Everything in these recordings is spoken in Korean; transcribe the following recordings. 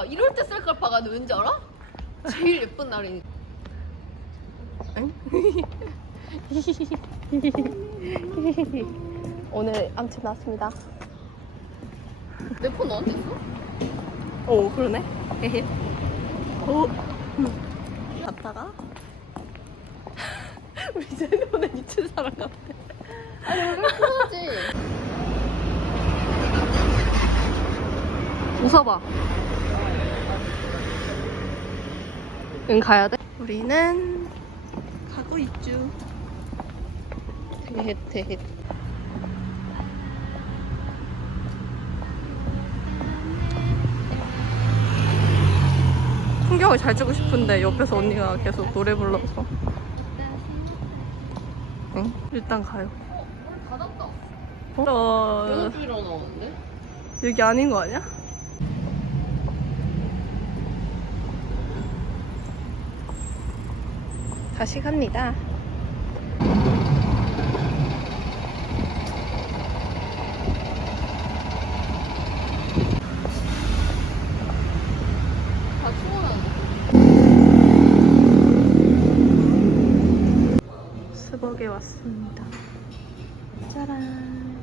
야 이럴 때 셀카 박아야 돼 왠지 알아? 제일 예쁜 날이니까 오늘 암침 나왔습니다. 내 폰 너한테 있어? 오 그러네. 오. 갔다가 우리 제노네 미친 사람 같아. 아니 원래 폰하지 웃어봐. 응 가야 돼? 우리는 가고 있죠. 대헷 대헷. 풍경을 잘 찍고 싶은데 옆에서 언니가 계속 노래 불러서. 응? 일단 가요. 닫았다 어, 줄이라고 나오는데? 여기 아닌 거 아니야? 다시 갑니다. 스벅에 왔습니다. 짜란.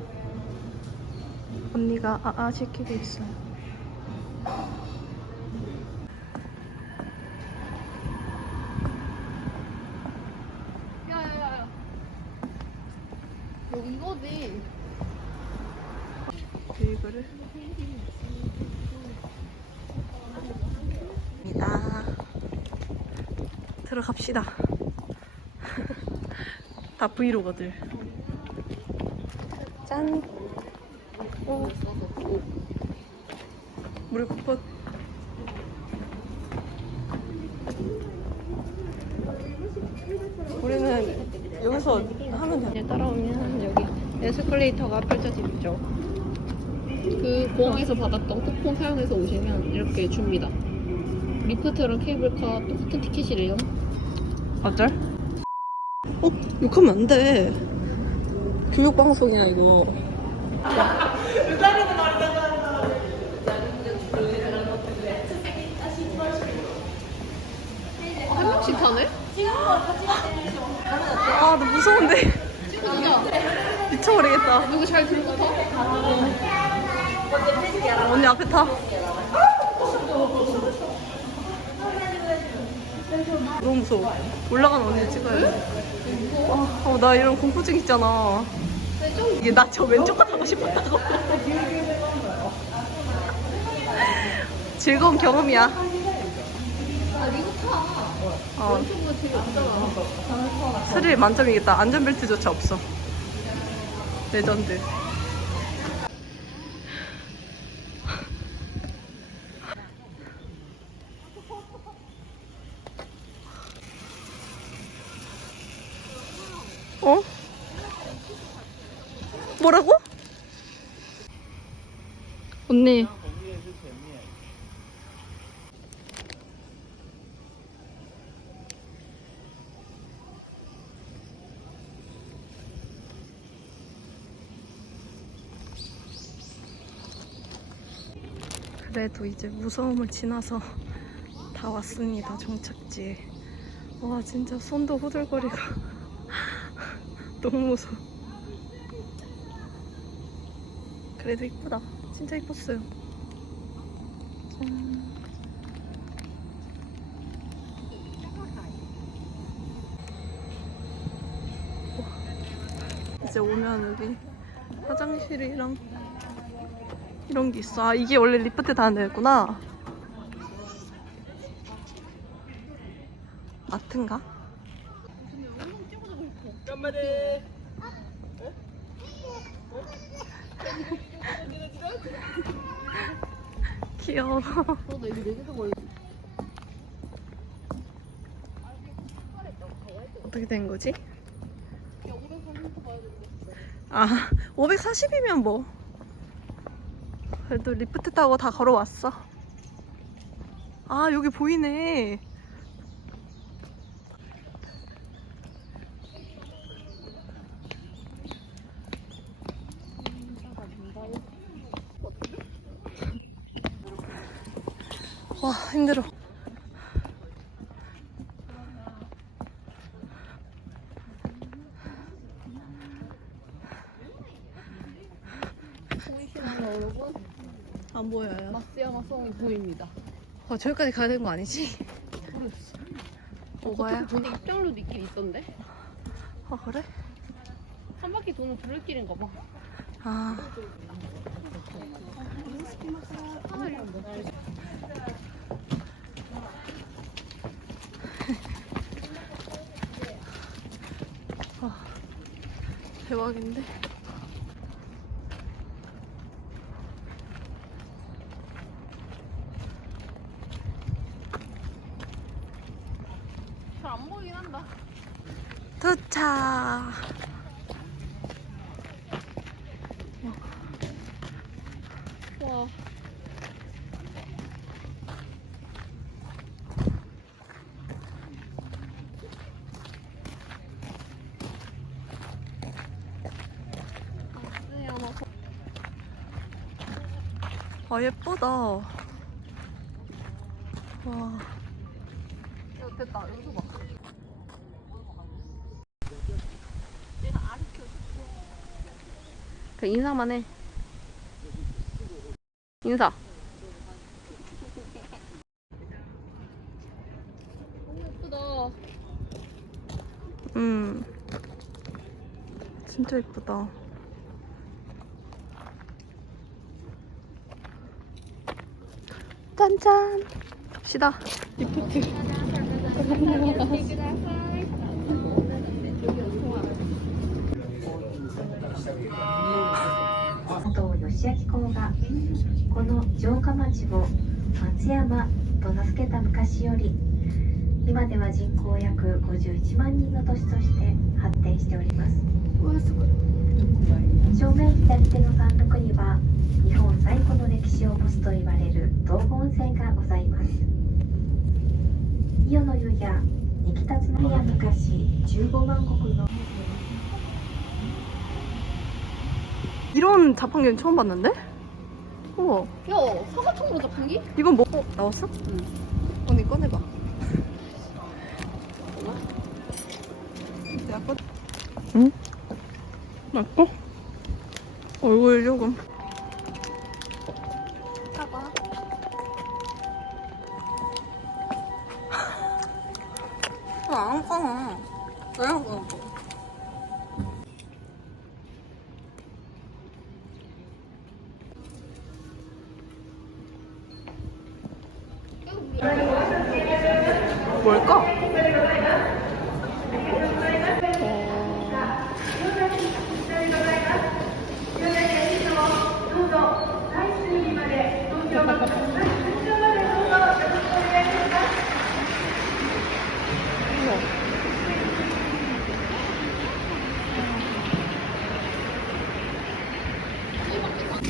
언니가 아아 시키고 있어요. 야야야야 여기 이거지 이거를. 입니다. 들어 갑시다. 다 브이로거들. 짠. 오, 물에 굿pot. 우리는 여기서 하면 돼. 따라오면 여기 에스컬레이터가 펼쳐지죠 그 공항에서 받았던 쿠폰 사용해서 오시면 이렇게 줍니다 리프트랑 케이블카 똑같은 티켓이래요 어쩔? 어? 욕하면 안 돼. 교육방송이야, 이거. 한 명씩 타네? 아, 나 무서운데. 미쳐버리겠다. 누구 잘 들고 타? 언니 앞에 타. 너무 무서워. 올라가는 언니 찍어야 돼. 아, 어, 나 이런 공포증 있잖아. 이게 나 저 왼쪽 거 타고 싶었다고. 즐거운 경험이야. 어, 스릴 만점이겠다. 안전벨트조차 없어. 레전드. 어? 뭐라고? 언니. 그래도 이제 무서움을 지나서 다 왔습니다 정착지에 와 진짜 손도 후들거리고 너무 무서워 그래도 이쁘다 진짜 이뻤어요 짠. 와. 이제 오면 여기 화장실이랑 이런 게 있어. 아, 이게 원래 리프트 다는 데였구나. 마트인가? 귀여워. 어떻게 된 거지? 아, 540이면 뭐. 그래도 리프트 타고 다 걸어왔어. 아, 여기 보이네. 힘들어. 보이시나요 여러분? 안 보여요. 마스야마 성이 보입니다. 어, 저기까지 가야 되는 거 아니지? 모르겠어. 뭐가요? 근데 입장료도 있긴 있던데? 아, 그래? 한 바퀴 도는 둘레길인가 봐. 아. 아, 대박인데? 잘 안 보이긴 한다. 도착! 와. 마스야마 성. 아, 예쁘다. 와. 야, 됐다. 여기서 봐. 그 인사만 해. 인사. 예쁘다. 음. 진짜 예쁘다. 짠짠. 갑시다. 리프트. 佐藤義明公がこの城下町を松山と名付けた昔より今では人口約51万人の都市として発展しております正面左手の山麓には 日本最古の歴史を持つと言われる道後温泉がございます伊予の湯や二木立のや昔15万石の 이런 자판기는 처음 봤는데? 우와. 야, 사과통으로 자판기? 이건 뭐? 어, 나왔어? 응. 언니 꺼내봐. 약간. 응? 맛있어? 얼굴 조금. 안 꺼. 왜 안 꺼? 뭘까?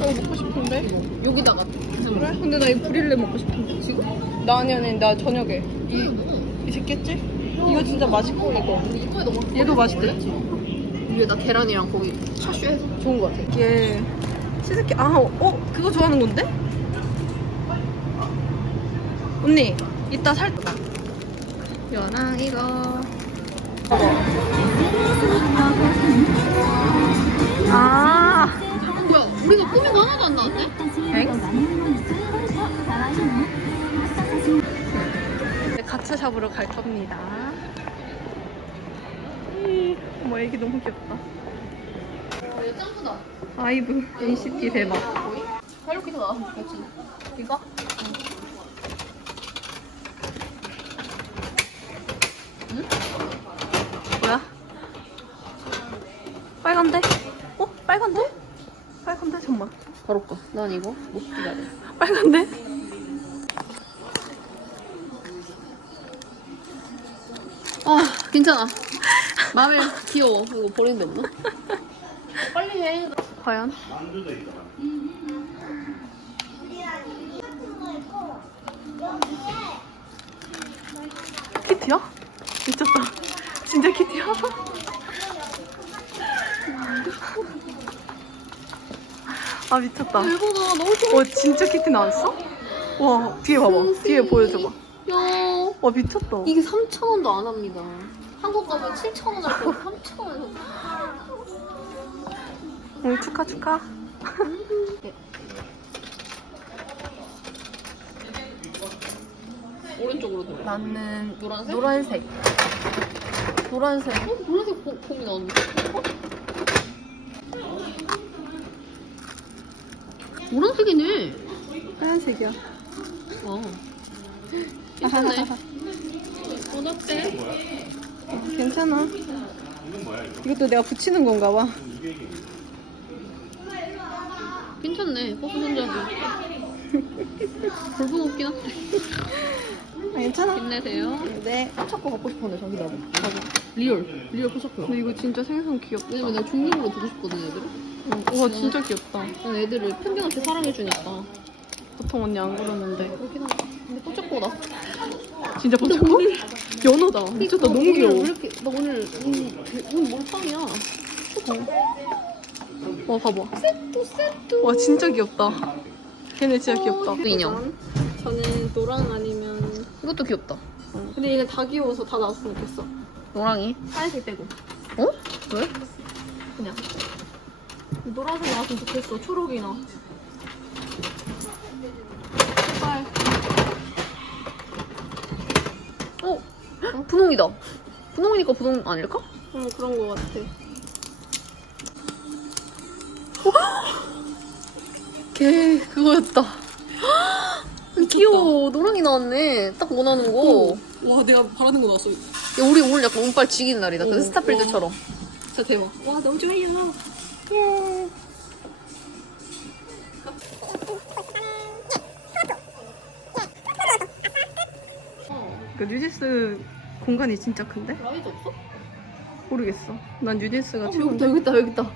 어 먹고 싶은데? 여기다가. 그래? 근데 나 이 브릴레 먹고 싶은데 지금? 나 아니 나 저녁에 이, 이 새끼였지? 이거 진짜 맛있고 이거 이거에 너무 얘도 맛있대 위에다 계란이랑 거기 차슈해서 좋은 거 같아. 얘 치즈케 아 어? 그거 좋아하는 건데? 언니 이따 살 연아 이거 아 뭐야, 우리가 거 하나도 안 나왔네? 엥? 네, 가차샵으로 갈 겁니다. 이, 어머, 애기 너무 귀엽다. 아이브, NCT 대박. 헬로키티 나왔으면 좋겠지. 이거? 응? 뭐야? 빨간데? 어? 빨간데? 빨간데? 정말. 바로 거. 난 이거 못 기다려. 빨간데? 아, 괜찮아. 마음에 귀여워. 이거 버리는 데 없나? 빨리 해. 과연? 키티야? 미쳤다. 진짜 키티야? 아 미쳤다. 대박아, 너무 좋아. 어 진짜 키티 나왔어? 와 뒤에 봐봐. 뒤에 보여줘봐. 야, 와 미쳤다. 이게 3,000원도 안 합니다. 한국 가면 7,000원 할거 3,000원. 응 축하 축하. 오른쪽으로 돌려. 나는 노란색? 노란색. 노란색. 어? 노란색 고, 곰이 나왔는데? 어? 노란색이네. 하얀색이야. 어. 괜찮네. 어때? 괜찮아. 이것도 내가 붙이는 건가 봐. 괜찮네. 버스 손잡이. 볼품 없긴 한데. 아, 괜찮아. 힘내세요. 네. 포착코 갖고 싶었는데 저기. 나도. 리얼. 리얼 포착코야. 근데 이거 진짜 생선 귀엽다. 왜냐면 내가 중립으로 두고 싶거든 애들을. 응. 우와 진짜 귀엽다. 난 애들을 편견 없이 사랑해주니까. 보통 언니 안 그러는데. 그렇긴 하다. 근데 포착코다. 진짜 보자고? 연어다. 미쳤다. 너무 오늘 귀여워. 왜 이렇게, 나 오늘, 음, 오늘 몰빵이야. 와 봐봐. 세트, 세트. 와 진짜 귀엽다. 걔네 진짜 귀엽다. 인형. 저는 노랑 아니면. 이것도 귀엽다. 어. 근데 얘는 다 귀여워서 다 나왔으면 좋겠어. 노랑이. 하얀색 빼고. 어? 왜? 그냥. 노란색 나왔으면 좋겠어. 초록이나. 빨. 어? 분홍이다. 분홍이니까 분홍 아닐까? 어 그런 거 같아. 걔 그거였다. 귀여워. 노랑이 나왔네. 딱 원하는 거. 와 내가 바라는 거 나왔어. 야, 우리 오늘 약간 운빨 지기는 날이다. 그 오, 스타필드처럼. 진짜 대박. 와 너무 좋아요. 그 뉴진스 공간이 진짜 큰데? 라이즈 없어? 모르겠어. 난 뉴진스가 어, 최고인데. 여기 있다, 여기 있다.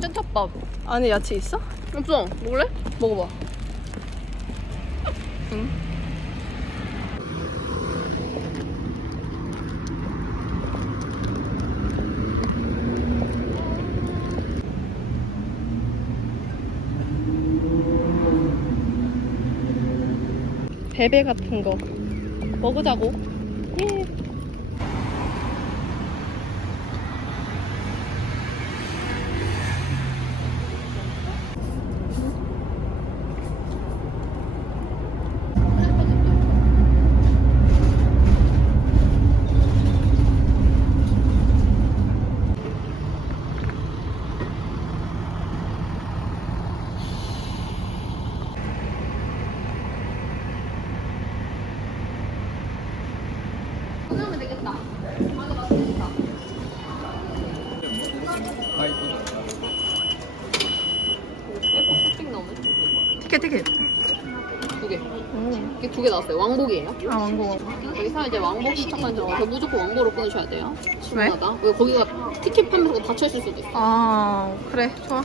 짠찹밥. 안에 야채 있어? 없어. 먹을래? 먹어봐. 응. 베베 같은 거 먹으자고. 예. 그러면 되겠다. 맞아, 맞아, 되겠다. 쭉 나오네. 티켓 티켓. 두 개. 이게 두 개 나왔어요. 왕복이에요. 아 왕고. 여기서 이제 왕복 신청만 들어가서 무조건 왕복으로 끊으셔야 돼요. 왜? 왜 거기가 티켓 판매가 닫혀 있을 수도 있어. 아 그래 좋아.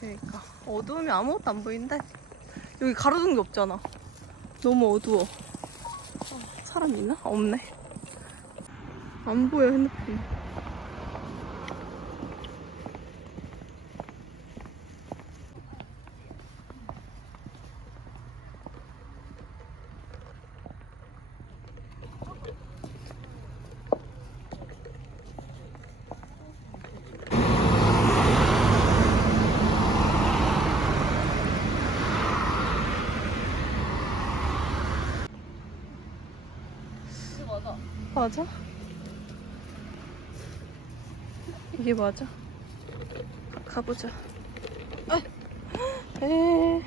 그러니까 어두우면 아무것도 안 보이는데 여기 가로등 게 없잖아. 너무 어두워. 어, 사람 있나? 없네. 안 보여 핸드폰. 맞아. 이게 맞아? 가보자. 아, 에.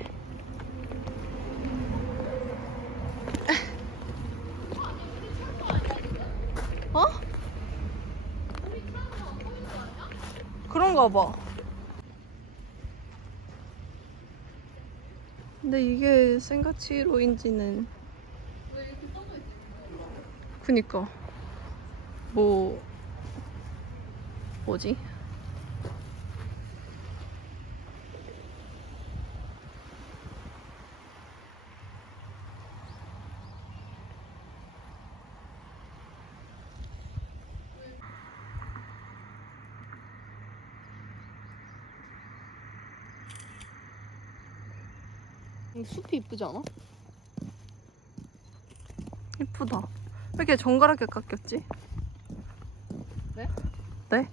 어? 그런가 봐. 근데 이게 생가치로인지는 그니까 뭐 뭐지? 이 숲이 이쁘지 않아? 이쁘다. 왜 이렇게 정갈하게 깎였지? 네? 네?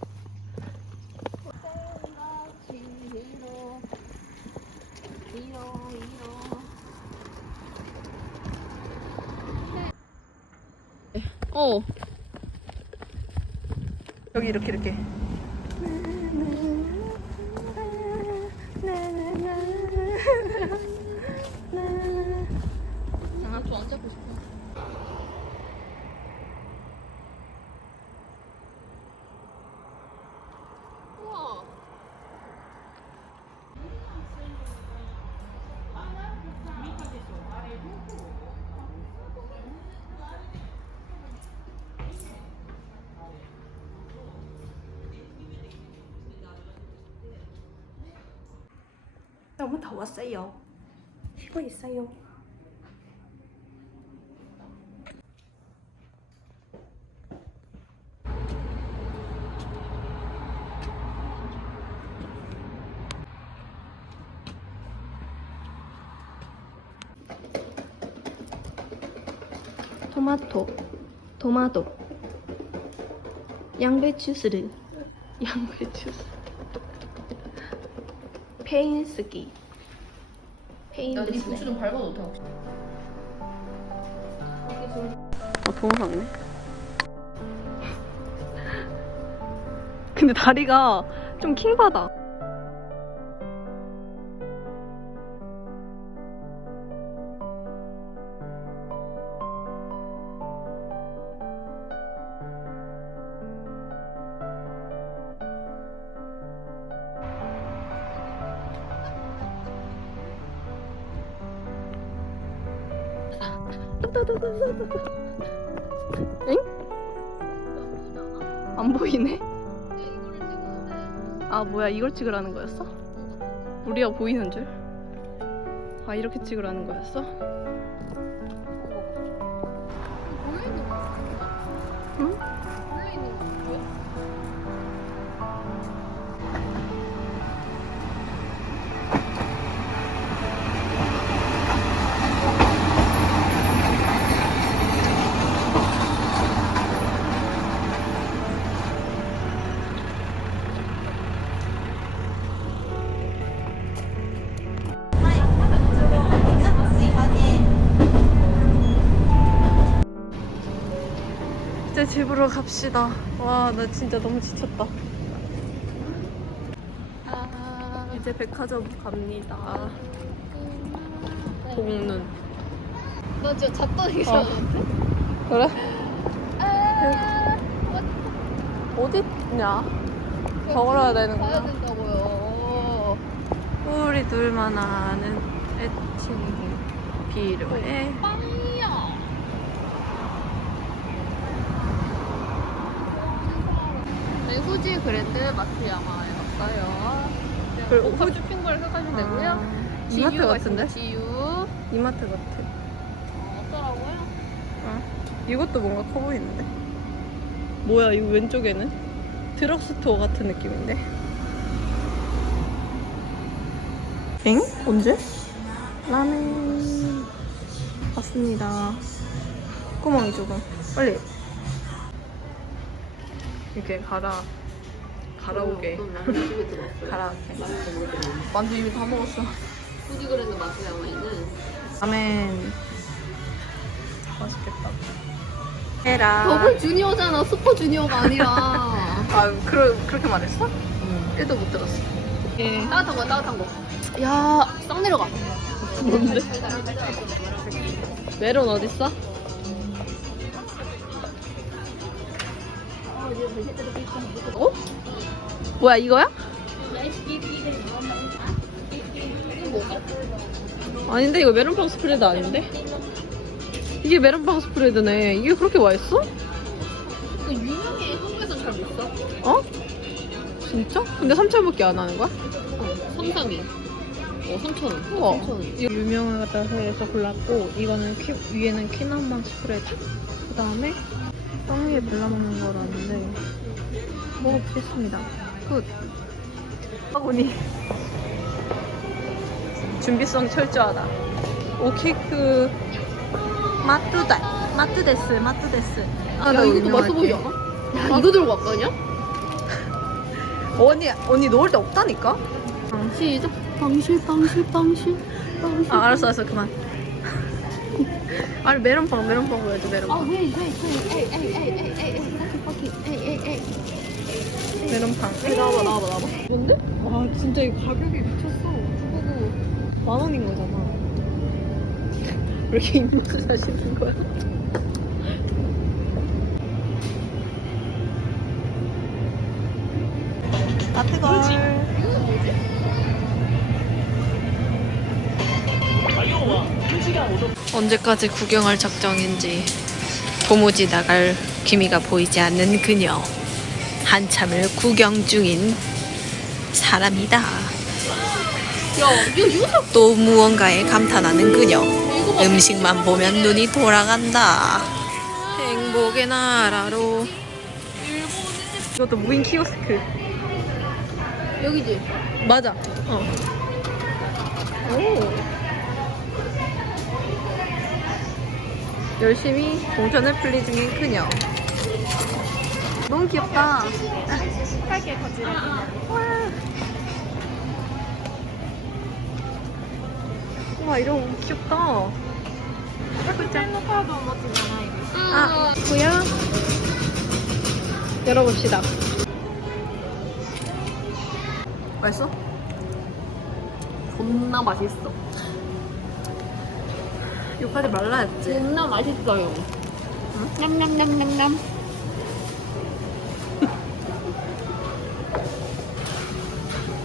어. 여기 이렇게 이렇게. 나도 안 잡고 싶어. 더웠어요. 쉬고 있어요. 토마토, 토마토, 양배추스를, 양배추스, 페인스기, 페인스기. 부스는 밟아도 돼. 어, 동상네. 근데 다리가 좀 킹받아. 찍으라는 거였어? 우리가 보이는 줄? 아 이렇게 찍으라는 거였어? 집으로 갑시다. 와 나 진짜 너무 지쳤다. 아, 이제 백화점 갑니다. 동눈. 나 진짜 잤더니 어. 그래? 어디 있냐? 적어야 가야 되는구나. 된다고요. 우리 둘만 아는 애칭이 필요해. 빵이야. 네, 후지 그랜드 마트 야마였어요. 그리고 복합 쇼핑몰 해가지고 되고요. 아, 이마트 지유가 같은데? 있습니다, 지유. 이마트 같아. 어쩌라고요? 이것도 뭔가 커 보이는데. 뭐야, 이거 왼쪽에는? 드럭스토어 같은 느낌인데. 엥? 언제? 라멘. 왔습니다. 구멍이 조금. 빨리. 이렇게 갈아. 갈아오게. 갈아오게. 만두 이미 다 먹었어. 후지 그랜드 마트 야마에는 라멘. 맛있겠다. 해라. 더블 주니어잖아, 슈퍼 주니어가 아니라. 아, 그러, 그렇게 말했어? 1도 못 들었어. 예. 따뜻한 거, 따뜻한 거. 야, 싹 내려가. 뭔데? 메론 어딨어? 어? 뭐야, 이거야? 아닌데, 이거 메론빵 스프레드 아닌데? 이게 메론빵 스프레드네. 이게 그렇게 맛있어? 그 유명해, 한국에선 잘 못 사. 어? 진짜? 근데 3,000원밖에 안 하는 거야? 어, 3, 3이. 어, 3,000원. 우와. 3,000원. 이거 유명하다 해서 골랐고 이거는 퀴, 위에는 퀴나만 스프레드 그 다음에 빵 위에 발라먹는 거라는데 먹어보겠습니다. 굿. 하고니. 준비성 철저하다. 오케이크. 마뚜다 마뚜데스 마뚜데스. 아, 야, 이것도 맛있어 보이지 않아? 야, 이거 들고 왔거냐? 언니 언니 놓을 데 없다니까? 시작. 빵실, 빵실, 빵실, 빵실. 아 알았어 알았어. 그만 아니 메론빵 메론빵 보여줘 메론빵 아, 에이, 에이, 에이. 메론빵 나와봐, 나와봐, 나와봐. 뭔데? 와 진짜 이 가격이 미쳤어. 저거도 만 원인 거잖아. 왜 이렇게 인물도 사시는 거야? 마트걸. 이거는 언제까지 구경할 작정인지 도무지 나갈 기미가 보이지 않는 그녀. 한참을 구경 중인 사람이다. 또 무언가에 감탄하는 그녀. 음식만 보면 눈이 돌아간다. 행복의 나라로. 이것도 무인 키오스크. 여기지? 맞아. 어. 오. 열심히 동전을 풀리 중인 그녀. 너무 귀엽다. 팔게 거지라기. 와 이런 거 귀엽다. 아, 뭐야? 열어봅시다. 맛있어? 존나 맛있어. 욕하지 말라 했지. 존나 맛있어요. 냠냠냠냠냠.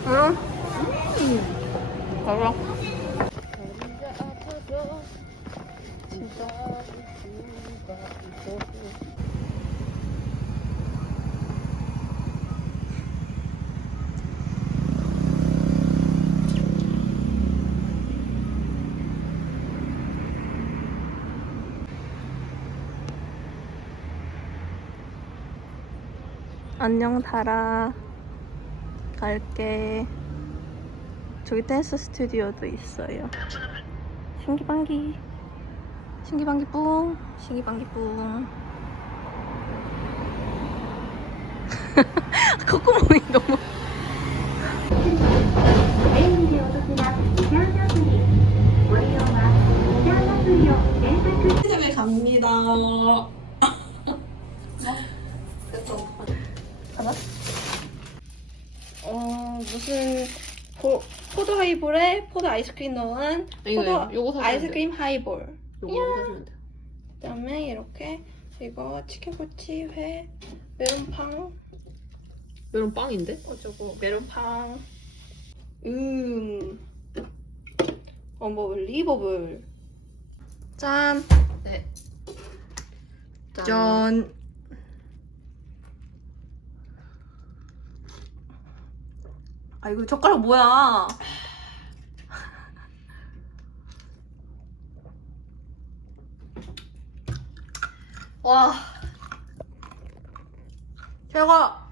응. 봐봐. 안녕 달아. 갈게. 저기 댄스 스튜디오도 있어요. 신기방기. 신기방기 뿡. 신기방기 뿡. 콧구멍이 너무. 네, 네, 네. 집에 갑니다? 아이스크림 넣은 이거, 포도 요거 아이스크림 하이볼. 요거 사주면 돼. 그다음에 이렇게 이거 치킨꼬치 회 메론빵 이런 빵인데? 어쩌고 메론빵 음 어머블리버블 짠 네. 짠. 아 이거 젓가락 뭐야? 와. 제가